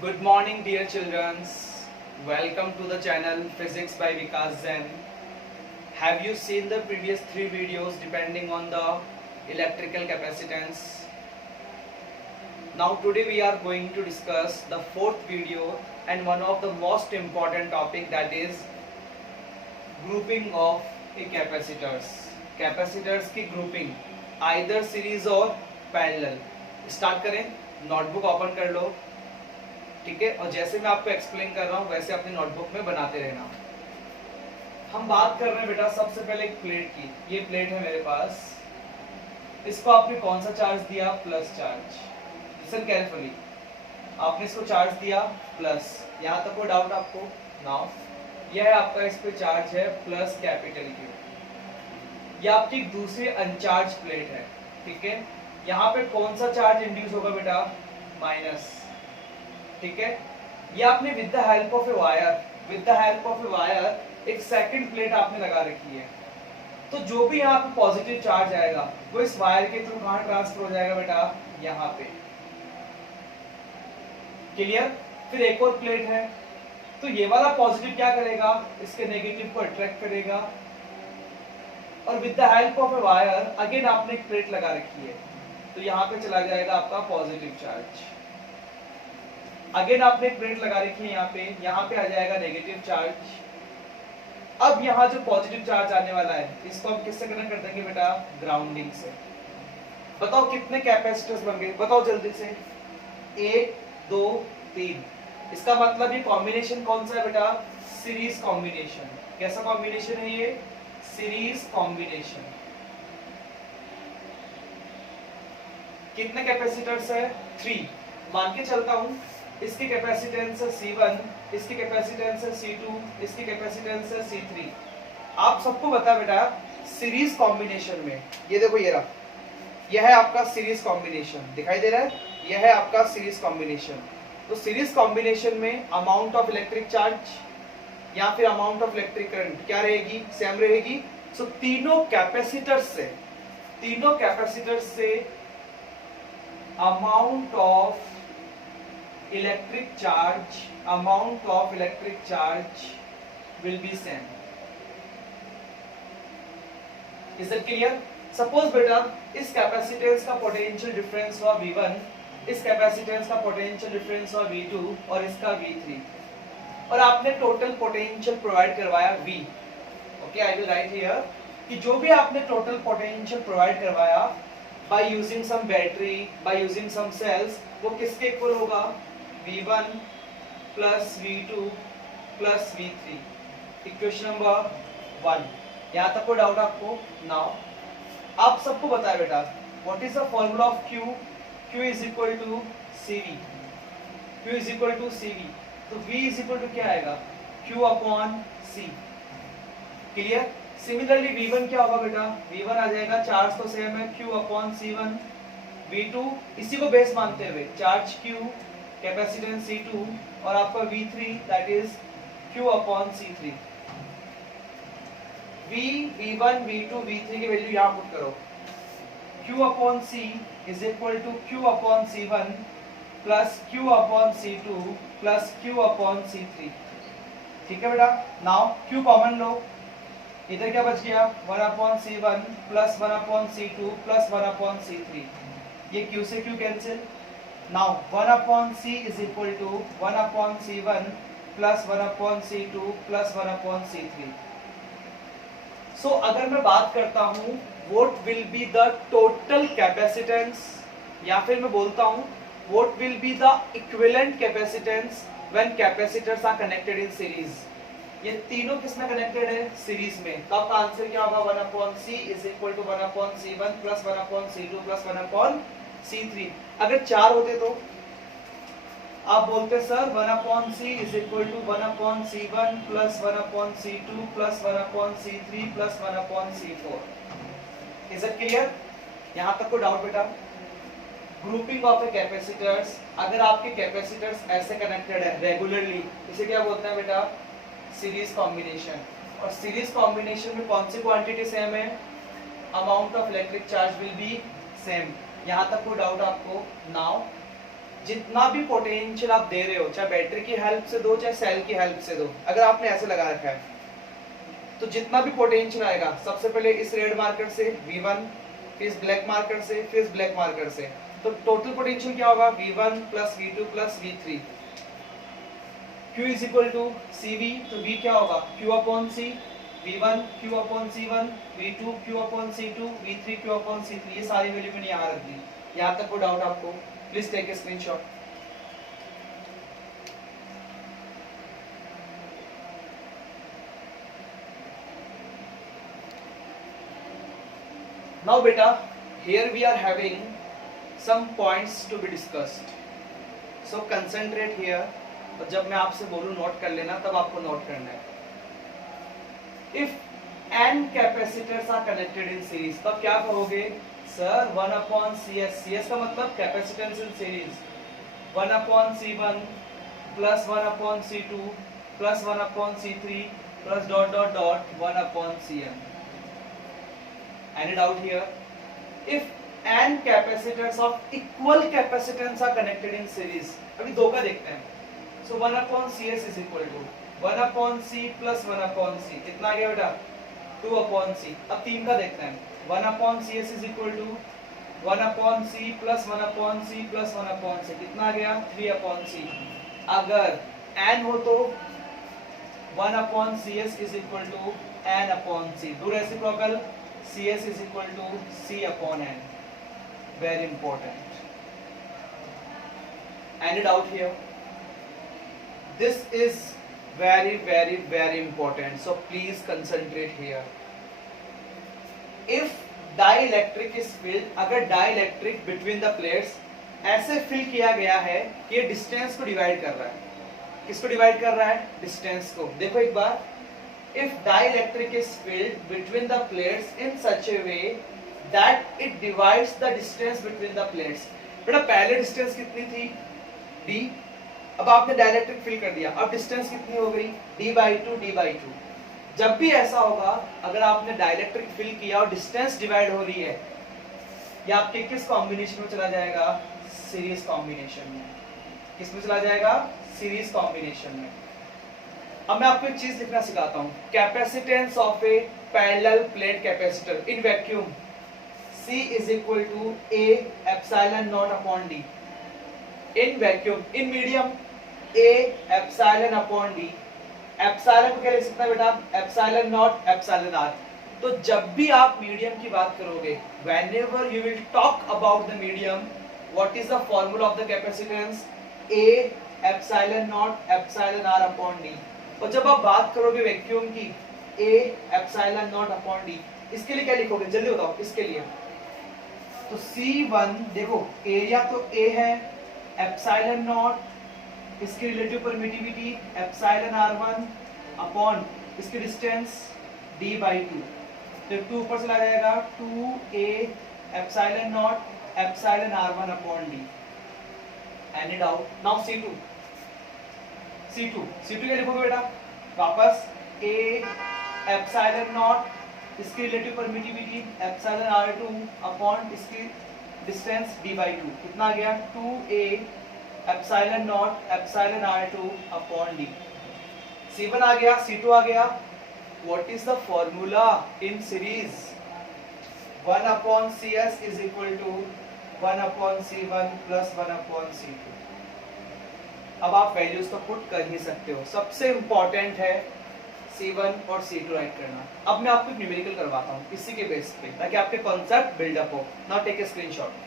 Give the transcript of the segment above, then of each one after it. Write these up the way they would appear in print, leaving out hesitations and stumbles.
Good morning, dear children. Welcome to the channel Physics by Vikas Zen. Have you seen the previous three videos depending on the electrical capacitance? Now today we are going to discuss the fourth video and one of the most important topic, that is grouping of a capacitors. Capacitors की grouping either series और parallel. Start करें, notebook open कर लो, ठीक है, और जैसे मैं आपको एक्सप्लेन कर रहा हूँ वैसे अपनी नोटबुक में बनाते रहना। हम बात कर रहे हैं बेटा सबसे पहले एक प्लेट की। ये प्लेट है मेरे पास, इसको आपने कौन सा चार्ज दिया? Plus charge. लिसन केयरफुली, आपने इसको चार्ज दिया प्लस। यहाँ तक कोई डाउट आपको? नाउ यह है आपका, इस पे चार्ज है प्लस कैपिटल क्यू। ये आपकी एक दूसरी अनचार्ज प्लेट है, ठीक है। यहाँ पे कौन सा चार्ज इंड्यूस होगा बेटा? माइनस, ठीक है। ये आपने with the help of a wire एक सेकंड प्लेट आपने लगा रखी है। तो जो भी यहाँ पे पॉजिटिव चार्ज आएगा वो इस वायर के थ्रू कहाँ ट्रांसफर हो जाएगा बेटा? यहाँ पे। क्लियर? फिर एक और प्लेट है, तो ये वाला पॉजिटिव क्या करेगा? इसके नेगेटिव को अट्रैक्ट करेगा, और with the help of a wire again आपने एक प्लेट लगा रखी है, तो यहाँ पे चला जाएगा आपका पॉजिटिव चार्ज। अगेन आपने एक प्लेट लगा रखी है यहाँ पे आ जाएगा नेगेटिव चार्ज। अब यहाँ जो पॉजिटिव चार्ज आने वाला है इसको हम किससे कनेक्ट कर देंगे बेटा? ग्राउंडिंग से। बताओ कितने कैपेसिटर्स बन गए? बताओ जल्दी से। 1 2 3। इसका मतलब ये कॉम्बिनेशन कौन सा है बेटा? Series combination. कैसा कॉम्बिनेशन है ये? Series combination. कितने कैपेसिटर्स है? 3। मान के चलता हूं इसकी कैपेसिटेंस है C1, इसकी कैपेसिटेंस है C2, इसकी कैपेसिटेंस है C3। आप सबको बता बेटा सीरीज कॉम्बिनेशन में, ये देखो ये रहा, यह है आपका सीरीज कॉम्बिनेशन, दिखाई दे रहा है? यह है आपका सीरीज कॉम्बिनेशन। तो सीरीज कॉम्बिनेशन में अमाउंट ऑफ इलेक्ट्रिक चार्ज या फिर अमाउंट ऑफ इलेक्ट्रिक करंट क्या रहेगी? सेम रहेगी। सो तीनों कैपेसिटर्स से amount of electric charge will be same. Is that clear? Suppose बेटा इस कैपेसिटेंस का पोटेंशियल डिफरेंस हुआ V1, इस कैपेसिटेंस का पोटेंशियल डिफरेंस हुआ V2 और इसका V3, और आपने टोटल पोटेंशियल प्रोवाइड करवाया V। Okay, I will write here कि जो भी आपने टोटल पोटेंशियल प्रोवाइड करवाया by using some battery, by using some cells, वो किसके इक्वल होगा? V1 plus V2 plus V3। Equation number 1। यहाँ तक कोई डाउट आपको? नाउ आप सबको बताया बेटा what is the formula of Q? Q is equal to CV। तो V इज इक्वल टू क्या आएगा? Q upon C। Clear? Similarly V1 क्या होगा बेटा? V1 आ जाएगा, चार्ज तो सेम है, Q अपॉन C1। V2 इसी को बेस मानते हुए चार्ज Q, कैपेसिटेंस C2, और आपका V3 that is Q upon C3। V1 V2 V3 की वैल्यू यहाँ पुट करो। Q upon C is equal to Q upon C1 plus Q upon C2 plus Q upon C3। ठीक है बेटा? Now Q common लो, इधर क्या बच गया? 1 upon C1 plus 1 upon C2 plus 1 upon C3। ये Q से Q cancel. Now 1 upon C is equal to 1 upon C1 plus 1 upon C2 plus 1 upon C3. So अगर मैं बात करता हूँ what will be the total capacitance, या फिर मैं बोलता हूँ what will be the equivalent capacitance when capacitors are connected in series. ये तीनों किसमें कनेक्टेड है? सीरीज में। तो आपका आंसर क्या होगा? 1 upon C is equal to 1 upon C1 plus 1 upon C2 plus 1 upon C3। अगर 4 होते तो आप बोलते sir 1 upon C is equal to 1 upon C1 plus 1 upon C2 plus 1 upon C3 plus 1 upon C4। Is it clear? यहाँ तक कोई doubt बेटा? Grouping of A capacitors, अगर आपके कैपेसिटर्स ऐसे कनेक्टेड है रेगुलरली, इसे क्या बोलते हैं बेटा? Series combination. और सीरीज कॉम्बिनेशन में कौन सी क्वांटिटी सेम है? Amount of electric charge will be same. यहाँ तक कोई डाउट आपको? नाउ जितना भी पोटेंशियल आप दे रहे हो, चाहे बैटरी की हेल्प से दो चाहे सेल की हेल्प से दो, अगर आपने ऐसे लगा रखा है तो जितना भी पोटेंशियल आएगा सबसे पहले इस रेड मार्कर से V1, फिर इस ब्लैक मार्कर से, फिर इस ब्लैक मार्कर से, तो टोटल पोटेंशियल क्या होगा V1 plus V2 plus V3। Q is equal to CV, तो V क्या होगा Q upon C, V1 Q upon C1, V2 Q upon C2, V3 Q upon C3। ये सारी वैल्यू मैंने यहाँ रख दी। यहाँ तक कोई डाउट आपको? Please take a screenshot. Now beta, here we are having some points to be discussed. So concentrate here. और जब मैं आपसे बोलूं नोट कर लेना, तब आपको नोट करना है। If n capacitors are connected in series, तब क्या कहोगे? सर 1 upon CS, CS का मतलब capacitance in series, 1 upon C1 plus 1 upon C2 plus 1 upon C3 plus dot dot dot 1 upon Cn. Any doubt here? If n capacitors of equal capacitance are connected in series, अभी दो का देखते हैं। So 1 upon CS is equal to 1 upon C plus 1 upon C, कितना आ गया बेटा? 2 upon C। अब तीन का देखते हैं। 1 upon CS is equal to 1 upon C plus 1 upon C plus 1 upon C, कितना आ गया? 3 upon C। अगर n हो तो 1 upon CS is equal to n upon C, do reciprocal, CS is equal to C upon n. Very important. Any doubt here? This is very important. So please concentrate here. If dielectric is filled, अगर dielectric between the plates ऐसे fill किया गया है कि ये distance को divide कर रहा है। किसको divide कर रहा है? Distance को। देखो एक बार, if dielectric is filled between the plates in such a way that it divides the distance between the plates. बेटा पहले distance कितनी थी? D। अब आपने डाइलेक्ट्रिक फिल कर दिया, अब डिस्टेंस कितनी हो गई? D/2 D/2। जब भी ऐसा होगा, अगर आपने डाइलेक्ट्रिक फिल किया और डिस्टेंस डिवाइड हो रही है, ये आपके किस कॉम्बिनेशन में चला जाएगा? सीरीज कॉम्बिनेशन में। किस में चला जाएगा? सीरीज कॉम्बिनेशन में। अब मैं आपको एक चीज लिखना सिखाता हूँ। Capacitance of A parallel plate capacitor in vacuum, C is equal to A epsilon naught upon D. In vacuum, in medium, A epsilon upon D. Epsilon को क्या लिख सकते हैं बेटा? Epsilon not epsilon r। तो जब भी आप मीडियम की बात करोगे, whenever you will talk about the medium, what is the formula of the capacitance? A epsilon naught epsilon r upon D। और जब आप बात करोगे वैक्यूम की, A epsilon naught upon D, इसके लिए क्या लिखोगे? जल्दी बताओ। इसके लिए तो C1, देखो एरिया तो A है, एप्सिलॉन नॉट, इसकी relative permittivity epsilon r1 upon इसकी डिस्टेंस D/2, तो 2 ऊपर चला जाएगा, 2A epsilon not epsilon r1 upon D। Any doubt? Now C2 क्या लिखोगे बेटा? वापस A एप्सिलॉन नॉट, इसकी relative permittivity epsilon r2 upon इसकी डिस्टेंस D/2, कितना आ गया? 2A epsilon not epsilon r2 upon D। C1 आ गया, C2 आ गया। What is the formula in series? 1 upon CS is equal to 1 upon C1 plus 1 upon C2। अब आप values तो put कर ही सकते हो। सबसे इंपॉर्टेंट है C1 और C2 राइट करना। अब मैं आपको न्यूमेरिकल करवाता हूँ इसी के बेस पे, ताकि आपके कॉन्सेप्ट बिल्डअप हो। Now take a screenshot.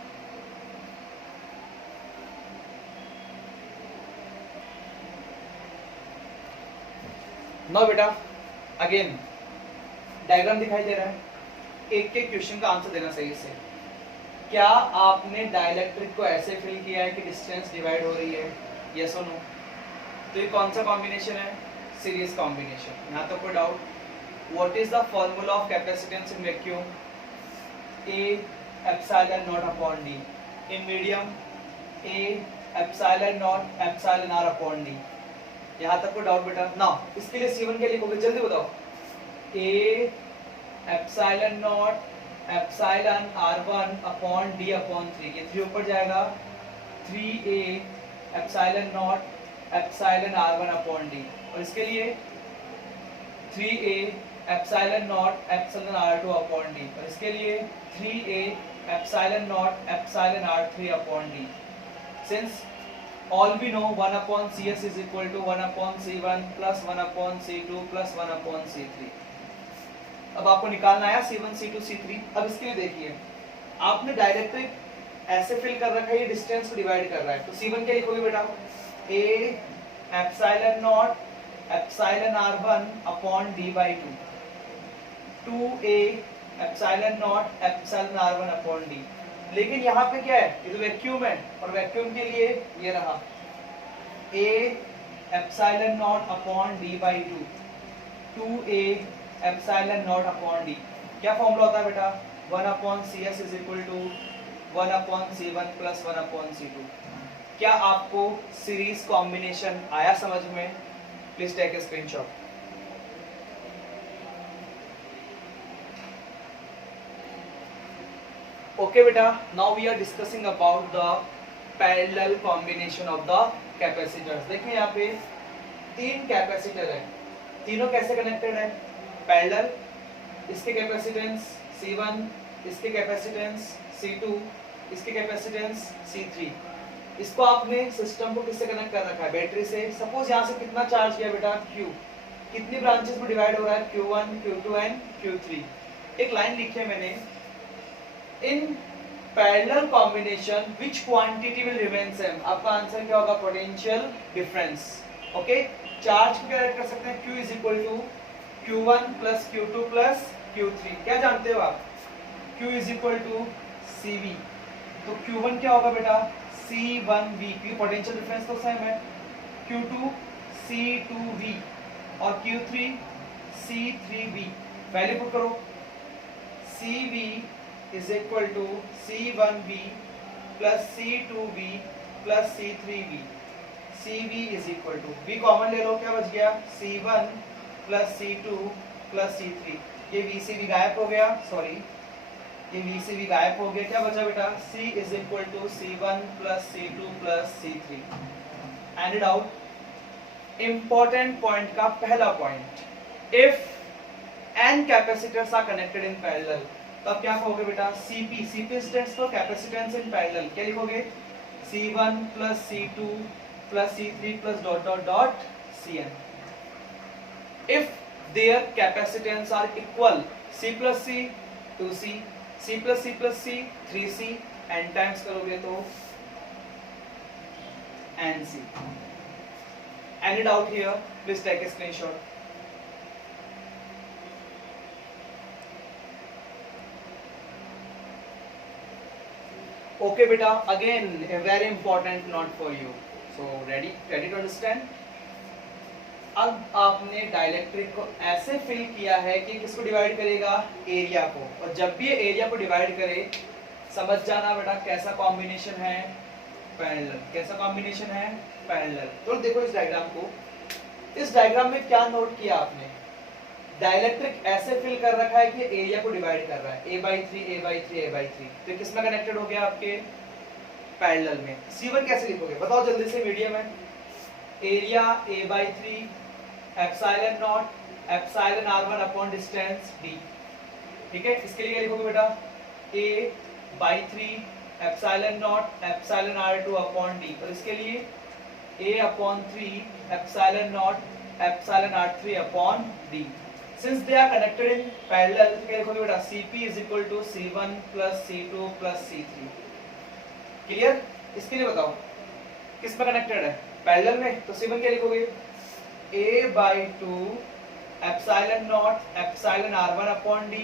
Now बेटा अगेन डायग्राम दिखाई दे रहा है, एक के क्वेश्चन का आंसर देना सही से। क्या आपने डाइलेक्ट्रिक को ऐसे फिल किया है कि डिस्टेंस डिवाइड हो रही है? यस और नो? तो ये कौन सा कॉम्बिनेशन है? Series combination. यहाँ तो कोई doubt? What is the formula of capacitance in vacuum? A epsilon naught upon D। In medium A epsilon naught epsilon r upon D। यहाँ तक कोई डाउट बेटा? ना, इसके लिए C1 क्या लिखोगे? जल्दी बताओ। A epsilon naught epsilon r1 upon D upon 3, ये 3 ऊपर जाएगा, 3a epsilon not epsilon r1 upon d, और इसके लिए 3a epsilon not epsilon r2 upon d, और इसके लिए 3a epsilon not epsilon r3 upon d. Since all we know 1 upon cs is equal to 1 upon c1 plus 1 upon c2 plus 1 upon c3. अब आपको निकालना है c1 c2 c3. अब इसके लिए देखिए, आपने डायरेक्ट ऐसे फिल कर रखा है, ये डिस्टेंस को डिवाइड कर रहा है, तो c1 क्या लिखोगे बेटा, a epsilon not epsilon r1 upon d by 2, 2a epsilon not epsilon r1 upon d. लेकिन यहाँ पे क्या है, ये तो वैक्यूम है, और वैक्यूम के लिए ये रहा a epsilon not upon d by 2, 2a epsilon not upon d. क्या फॉर्मूला होता है बेटा, 1 upon cs is equal to 1 upon c1 plus 1 upon c2. क्या आपको सीरीज कॉम्बिनेशन आया समझ में? Please take a screenshot. Okay beta, now we are discussing about the parallel combination of the capacitors. देखिए यहाँ पे तीन कैपेसिटर है, तीनों कैसे कनेक्टेड है, पैरेलल. इसके कैपेसिटेंस C1, इसके कैपेसिटेंस C2, इसके कैपेसिटेंस C3. इसको आपने सिस्टम को किससे कनेक्ट कर रखा है, बैटरी से. सपोज यहाँ से कितना चार्ज किया बेटा, Q. कितनी ब्रांचेस में डिवाइड हो रहा है, Q1, Q2 एंड Q3. एक लाइन लिखी है मैंने, in parallel combination which quantity will remain same. आपका आंसर क्या होगा, पोटेंशियल डिफरेंस. ओके, चार्ज को क्या राइट कर सकते हैं, Q is equal to Q1 plus Q2 plus Q3. क्या जानते हो आप, Q is equal to CV. तो Q1 क्या होगा बेटा, C1V. क्योंकि पोटेंशियल डिफरेंस तो सेम है. Q2 C2V और Q3 C3V. वैल्यू पुट करो, CV is equal to C1V plus C2V plus C3V. CV is equal to, V common ले लो, क्या बच गया, C1 plus C2 plus C3. ये VCV गायब हो गया, सॉरी ये VCV गायब हो गया. क्या बचा बेटा, C is equal to C1 plus C2 plus C3. And it out. Important point का पहला point, if n capacitors are connected in parallel, तब क्या कहोगे बेटा, CP. CP stands for capacitance in parallel. क्या लिखोगे, C1 plus C2 plus C3 plus dot dot dot Cn. If their capacitance are equal, C plus C 2C, C plus C plus C 3C, n times करोगे तो nC. Any doubt here? Please take a screenshot. Okay beta, again a very important note for you. So ready to understand. अब आपने dielectric को ऐसे fill किया है कि किसको डिवाइड करेगा, एरिया को. और जब भी ये एरिया को डिवाइड करे, समझ जाना बेटा कैसा कॉम्बिनेशन है, पैरेलल. कैसा कॉम्बिनेशन है, पैरेलल. तो देखो इस डायग्राम को, इस डायग्राम में क्या नोट किया आपने, डाइलेक्ट्रिक ऐसे फिल कर रखा है कि एरिया को डिवाइड कर रहा है, a/3 a/3 a/3. तो किसमें कनेक्टेड हो गया, आपके पैरेलल में. C1 कैसे लिखोगे बताओ जल्दी से, मीडियम है, area a/3 epsilon not epsilon r1 upon distance d. ठीक है, इसके लिए क्या लिखोगे बेटा, a/3 epsilon not epsilon r2 upon d, और इसके लिए a/3 epsilon not epsilon r3 upon d. Since they are connected in parallel, क्या लिखोगे बेटा, CP is equal to C1 plus C2 plus C3. Clear. इसके लिए बताओ किस में कनेक्टेड है, पैरेलल में. तो C1 क्या लिखोगे, a/2 epsilon not epsilon r1 upon d,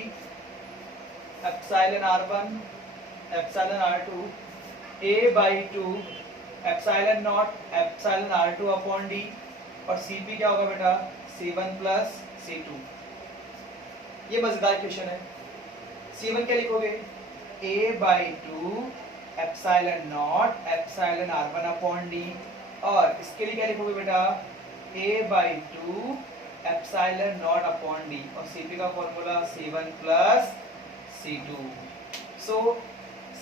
epsilon r1 epsilon r2, a/2 epsilon not epsilon r2 upon d, और CP क्या होगा बेटा, C1 plus C2. ये मजेदार क्वेश्चन है. C1 क्या लिखोगे, a/2 epsilon not epsilon r1 upon d, और इसके लिए क्या लिखोगे बेटा, a/2 epsilon not upon d, और CP का formula C1 plus C2. So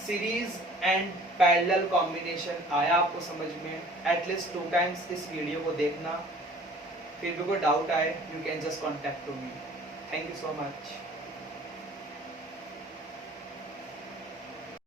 series and parallel combination आया आपको समझ में? एटलीस्ट 2 टाइम्स इस वीडियो को देखना, फिर भी कोई डाउट आए you can just contact to me. Thank you so much.